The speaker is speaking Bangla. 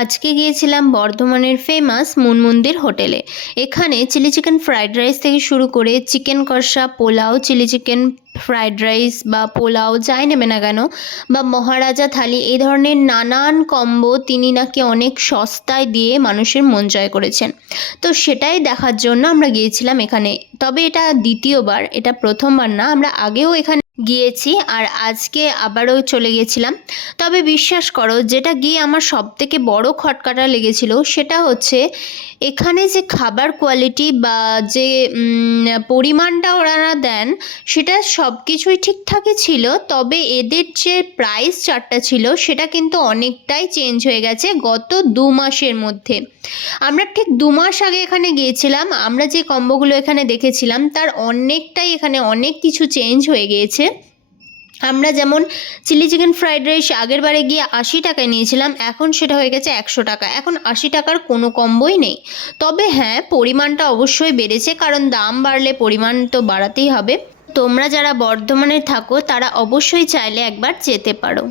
আজকে গিয়েছিলাম বর্ধমানের ফেমাস মনমন্দির হোটেলে। এখানে চিলি চিকেন ফ্রাইড রাইস থেকে শুরু করে চিকেন কষা, pulao, chilli chicken fried rice বা পোলাও যাই নেবে না কেন, বা মহারাজা থালি, এই ধরনের নানান কম্বো তিনি নাকি অনেক সস্তায় দিয়ে মানুষের মন জয় করেছেন। তো সেটাই দেখার জন্য আমরা গিয়েছিলাম এখানে। তবে এটা দ্বিতীয়বার, এটা প্রথমবার না, আমরা আগেও এখানে গিয়েছি আর আজকে আবারও চলে গেছিলাম। তবে বিশ্বাস করো, যেটা গিয়ে আমার সবথেকে বড় খটকাটা লেগেছিল সেটা হচ্ছে এখানে যে খাবার কোয়ালিটি বা যে পরিমাণটা ওনারা দেন, সেটা সব কিছুই ঠিকঠাকই ছিল। তবে এদের যে প্রাইস চার্টটা ছিল সেটা কিন্তু অনেকটাই চেঞ্জ হয়ে গেছে গত 2 মাসের মধ্যে। আমরা ঠিক 2 মাস আগে এখানে গিয়েছিলাম, আমরা যে কম্বোগুলো এখানে দেখেছিলাম তার অনেকটাই এখানে অনেক কিছু চেঞ্জ হয়ে গিয়েছে। আমরা যেমন চিলি চিকেন ফ্রাইড রাইস আগের বারে গিয়ে 80 টাকায় নিয়েছিলাম, এখন সেটা হয়ে গেছে 100 টাকা। এখন 80 টাকার কোনো কম্বোই নেই। তবে হ্যাঁ, পরিমাণটা অবশ্যই বেড়েছে, কারণ দাম বাড়লে পরিমাণ তো বাড়াতেই হবে। তোমরা যারা বর্ধমানে থাকো তারা অবশ্যই চাইলে একবার যেতে পারো।